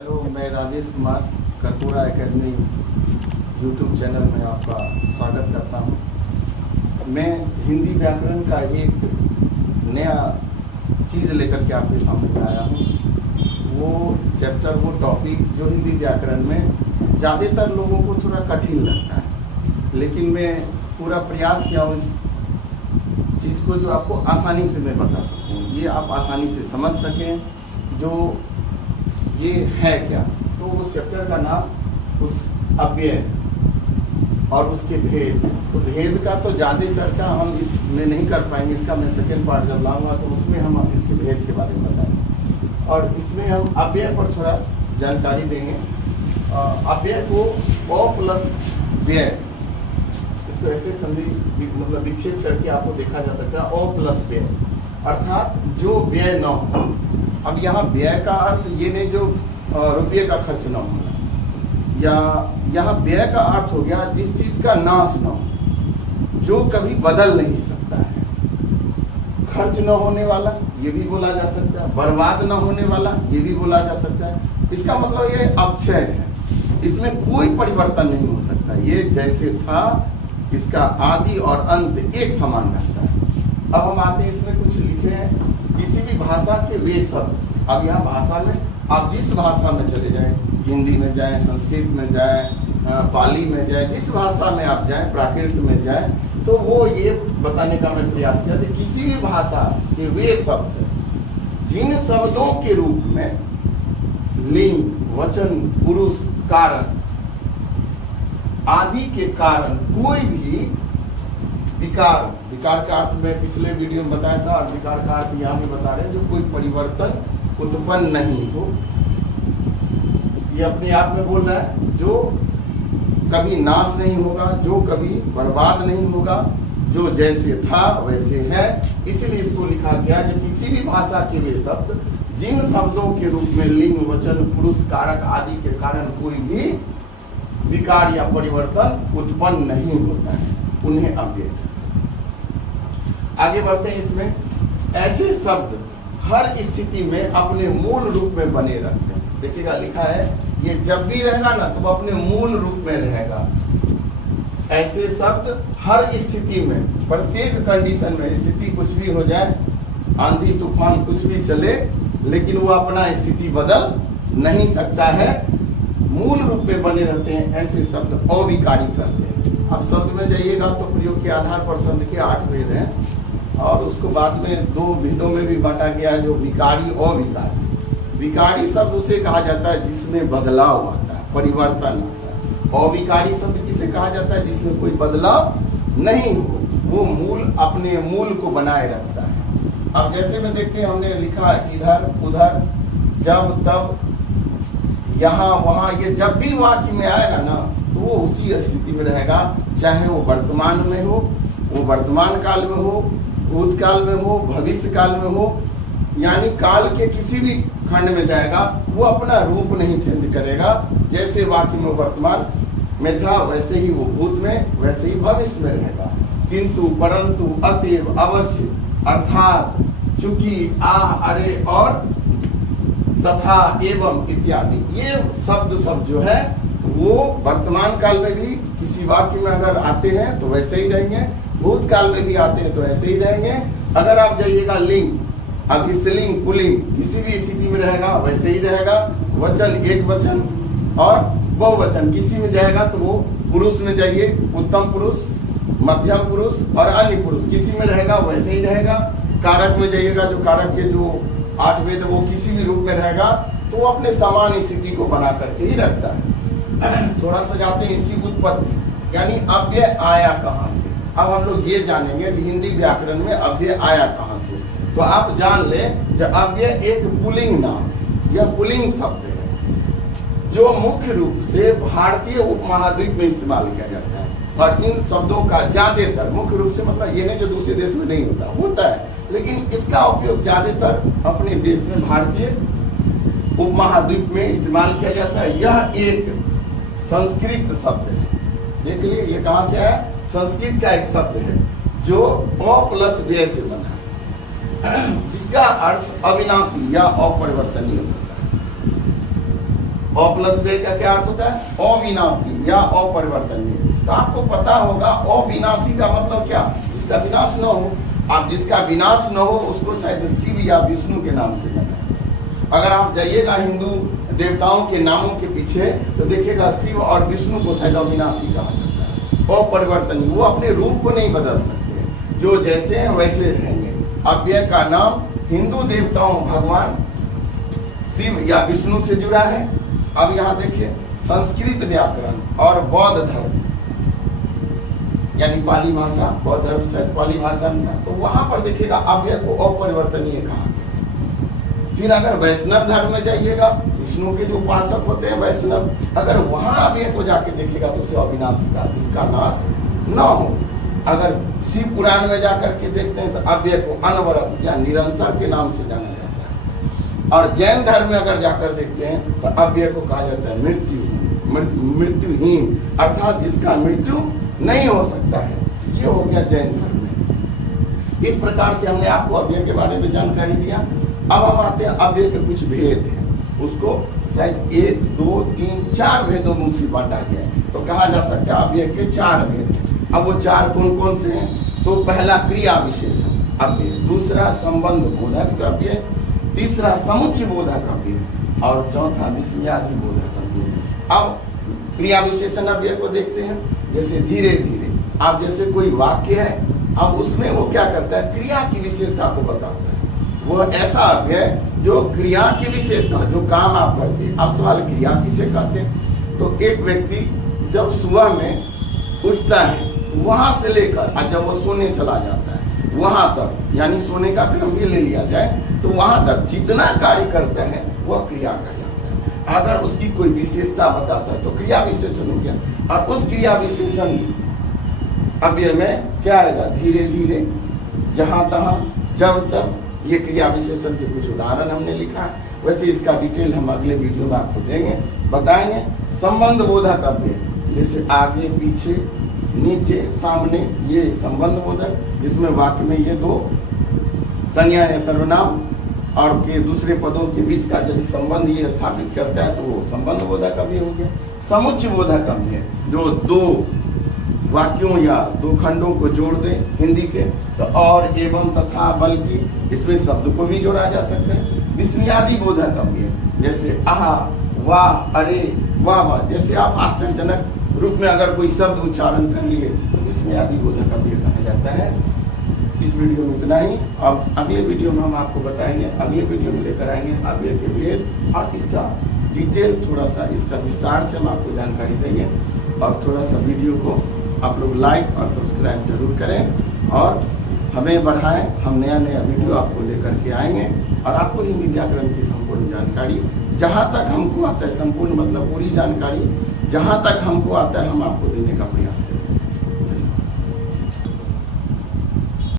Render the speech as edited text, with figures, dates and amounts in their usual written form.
Hello, मैं Rajesh Kumar Karpura academy YouTube channel में आपका स्वागत करता हूं। मैं हिंदी व्याकरण का एक नया चीज़ लेकर के आपके सामने आया हूं। वो चैप्टर, वो टॉपिक जो हिंदी व्याकरण में ज़्यादातर लोगों को थोड़ा कठिन लगता है, लेकिन मैं पूरा प्रयास किया हूँ इस चीज़ को जो आपको आसानी से मैं बता सकूँ, ये आप आसानी से समझ सकें जो ये है क्या। तो उस चैप्टर का नाम उस अव्यय और उसके भेद। तो भेद का तो ज़्यादा चर्चा हम इसमें नहीं कर पाएंगे, इसका मैं सेकेंड पार्ट जब लाऊंगा तो उसमें हम इसके भेद के बारे में बताएंगे और इसमें हम अव्यय पर थोड़ा जानकारी देंगे। अव्यय को अ प्लस व्यय, इसको ऐसे संधि मतलब विच्छेद करके आपको देखा जा सकता है अ प्लस व्यय, अर्थात जो व्यय न हो। अब यहाँ व्यय का अर्थ ये नहीं जो रुपये का खर्च न होना, या यहाँ व्यय का अर्थ हो गया जिस चीज का नाश न हो, जो कभी बदल नहीं सकता है। खर्च न होने वाला ये भी बोला जा सकता है, बर्बाद न होने वाला ये भी बोला जा सकता है। इसका मतलब ये अक्षय है, इसमें कोई परिवर्तन नहीं हो सकता। ये जैसे था इसका आदि और अंत एक समान रहता है। अब हम आते हैं, इसमें कुछ लिखे हैं किसी भी भाषा के वे शब्द। अब यहाँ भाषा में आप जिस भाषा में चले जाएं, हिंदी में जाएं, संस्कृत में जाएं, पाली में जाएं, जिस भाषा में आप जाएं, प्राकृत में जाएं, तो वो ये बताने का मैं प्रयास किया कि किसी भी भाषा के वे शब्द जिन शब्दों के रूप में लिंग, वचन, पुरुष, कारक आदि के कारण कोई भी विकार, विकार का अर्थ मैं पिछले वीडियो में बताया था और विकार का अर्थ यहाँ भी बता रहे हैं, जो कोई परिवर्तन उत्पन्न नहीं हो। ये अपने आप में बोल रहा है, जो कभी नाश नहीं होगा, जो कभी बर्बाद नहीं होगा, जो जैसे था वैसे है। इसलिए इसको लिखा गया कि किसी भी भाषा के वे शब्द जिन शब्दों के रूप में लिंग, वचन, पुरुष, कारक आदि के कारण कोई भी विकार या परिवर्तन उत्पन्न नहीं होता है, उन्हें अव्यय। आगे बढ़ते हैं। इसमें ऐसे शब्द हर स्थिति में अपने मूल रूप में बने रहते हैं। देखिएगा लिखा है, ये जब भी रहेगा ना तो अपने मूल रूप में रहेगा। ऐसे शब्द हर स्थिति में, प्रत्येक कंडीशन में, स्थिति कुछ भी हो जाए, आंधी तूफान कुछ भी चले, लेकिन वो अपना स्थिति बदल नहीं सकता है, मूल रूप में बने रहते हैं। ऐसे शब्द अविकारी कहते हैं। अब शब्द में जाइएगा तो प्रयोग के आधार पर शब्द के 8 भेद हैं और उसको बाद में 2 भेदों में भी बांटा गया है, जो विकारी, अविकारी। विकारी शब्द उसे कहा जाता है जिसमें बदलाव आता है, परिवर्तन आता है। अविकारी शब्द किसे कहा जाता है? जिसमें कोई बदलाव नहीं हो, वो मूल अपने मूल को बनाए रखता है। अब जैसे में देखते हैं, हमने लिखा इधर उधर, जब तब, यहाँ वहां, ये जब भी वाक्य में आएगा ना तो वो उसी स्थिति में रहेगा, चाहे वो वर्तमान में हो, वो वर्तमान काल में हो, भूतकाल में हो, भविष्य काल में हो, यानी काल के किसी भी खंड में जाएगा, वो अपना रूप नहीं चेंज करेगा। जैसे वाक्य में वर्तमान में था वैसे ही वो भूत में, वैसे ही भविष्य में रहेगा। किंतु, परंतु, अतएव, अवश्य, अर्थात, चूंकि, आह, अरे और तथा, एवं इत्यादि, ये शब्द सब जो है वो वर्तमान काल में भी किसी वाक्य में अगर आते हैं तो वैसे ही रहेंगे, भूतकाल में भी आते हैं तो ऐसे ही रहेंगे। अगर आप जाइएगा लिंग, अब स्त्रीलिंग, पुल्लिंग, किसी भी स्थिति में रहेगा वैसे ही रहेगा। वचन, एक वचन और बहुवचन, किसी में जाएगा तो वो पुरुष में जाइए, उत्तम पुरुष, मध्यम पुरुष और अन्य पुरुष, किसी में रहेगा वैसे ही रहेगा। कारक में जाइएगा, जो कारक के जो 8 भेद, वो किसी भी रूप में रहेगा, तो वो अपने समान स्थिति को बना करके ही रखता है। थोड़ा सा जाते हैं इसकी उत्पत्ति, यानी अव्यय आया कहाँ से। अब हम लोग ये जानेंगे कि हिंदी व्याकरण में अव्यय आया कहाँ से। तो आप जान ले, जो अव्यय एक पुल्लिंग नाम, यह पुल्लिंग शब्द है जो मुख्य रूप से भारतीय उपमहाद्वीप में इस्तेमाल किया जाता है। और इन शब्दों का ज्यादातर, मुख्य रूप से मतलब ये नहीं जो दूसरे देश में नहीं होता है, लेकिन इसका उपयोग ज्यादातर अपने देश में, भारतीय उपमहाद्वीप में इस्तेमाल किया जाता है। यह एक संस्कृत शब्द है। देख लिए ये कहाँ से आया? संस्कृत का एक शब्द है जो अ प्लस व्यय से बना है, जिसका अर्थ अविनाशी या अपरिवर्तनीय होता है। अ प्लस बे का क्या अर्थ होता है? अविनाशी या अपरिवर्तनीय। तो आपको पता होगा अविनाशी का मतलब क्या? जिसका विनाश न हो। आप जिसका विनाश न हो उसको शायद शिव या विष्णु के नाम से जाना है। अगर आप जाइएगा हिंदू देवताओं के नामों के पीछे तो देखिएगा शिव और विष्णु को शायद अविनाशी कहा जाता है, अपरिवर्तनीय। वो अपने रूप को नहीं बदल सकते, जो जैसे हैं वैसे रहेंगे। अव्यय का नाम हिंदू देवताओं भगवान शिव या विष्णु से जुड़ा है। अब यहाँ देखिए संस्कृत व्याकरण और बौद्ध धर्म यानी पाली भाषा, बौद्ध धर्म शायद पाली भाषा में था, तो वहां पर देखिएगा अव्यय को अपरिवर्तनीय कहा गया। फिर अगर वैष्णव धर्म में जाइएगा, विष्णु के जो उपासक होते हैं वैष्णव, अगर वहां अव्यय को जाके देखिएगा तो उसे अविनाशी का, जिसका नाश न हो। अगर शिव पुराण में जाकर के देखते हैं तो अव्यय को अनवरत या निरंतर के नाम से जाना जाता है। और जैन धर्म में अगर जाकर देखते हैं तो अव्यय को कहा जाता है मृत्युहीन, अर्थात जिसका मृत्यु नहीं हो सकता है। ये हो गया जैन धर्म में। इस प्रकार से हमने आपको अव्यय के बारे में जानकारी दिया। अब हम आते हैं अव्यय के कुछ भेद हैं, उसको शायद 1, 2, 3, 4 भेदों में उसी बांटा गया है। तो कहा जा सकता है अव्यय के 4 भेद हैं। अब वो 4 कौन कौन से हैं? तो पहला क्रिया विशेषण अव्यय, दूसरा संबंध बोधक अव्यय, तीसरा समुच्चय बोधक अव्यय और चौथा विस्मयादि बोधक अव्यय। अब क्रिया विशेषण अव्यय को देखते हैं। जैसे धीरे धीरे, आप जैसे कोई वाक्य है, अब उसमें वो क्या करता है? क्रिया की विशेषता को बताता है। वो ऐसा अव्यय जो क्रिया की विशेषता, जो काम आप करते हैं। अब सवाल क्रिया किसे कहते हैं? तो एक व्यक्ति जब सुबह में उठता है, वहां से लेकर जब वो सोने चला जाता है वहां तक, यानी सोने का क्रम भी ले लिया जाए तो वहां तक जितना कार्य करता है वह क्रिया कहलाता है। अगर उसकी कोई विशेषता बताता है तो क्रिया विशेषण हो गया। और उस क्रिया विशेषण अव्यय में क्या आएगा? धीरे धीरे, जहां तहां, जब तक। ये क्रिया विशेषण के कुछ उदाहरण हमने लिखा है। वैसे इसका डिटेल हम अगले वीडियो में आपको देंगे, बताएंगे। संबंध बोधक अव्यय, जैसे आगे, पीछे, नीचे, सामने, ये संबंध बोधक, जिसमें वाक्य में ये 2 संज्ञा या सर्वनाम और के दूसरे पदों के बीच का यदि संबंध ये स्थापित करता है तो वो संबंध बोधक अव्यय हो गया। समुच्चय बोधक अव्यय, जो 2 वाक्यों या 2 खंडों को जोड़ दे हिंदी के, तो और, एवं, तथा, बल्कि, इसमें शब्द को भी जोड़ा जा सकता है। विस्मयादि बोधक अव्यय, जैसे आहा, वाह, अरे, वाह वाह, जैसे आप आश्चर्यजनक रूप में अगर कोई शब्द उच्चारण कर लिए तो विस्मयादि बोधक अव्यय कहा जाता है। इस वीडियो में इतना ही। अब अगले वीडियो में हम आपको बताएंगे, अगले वीडियो में लेकर आएंगे अव्यय के भेद और इसका डिटेल, थोड़ा सा इसका विस्तार से हम आपको जानकारी देंगे। और थोड़ा सा वीडियो को आप लोग लाइक और सब्सक्राइब जरूर करें और हमें बढ़ाएं। हम नया नया वीडियो आपको लेकर के आएंगे और आपको हिंदी व्याकरण की संपूर्ण जानकारी, जहां तक हमको आता है, संपूर्ण मतलब पूरी जानकारी जहां तक हमको आता है, हम आपको देने का प्रयास करेंगे।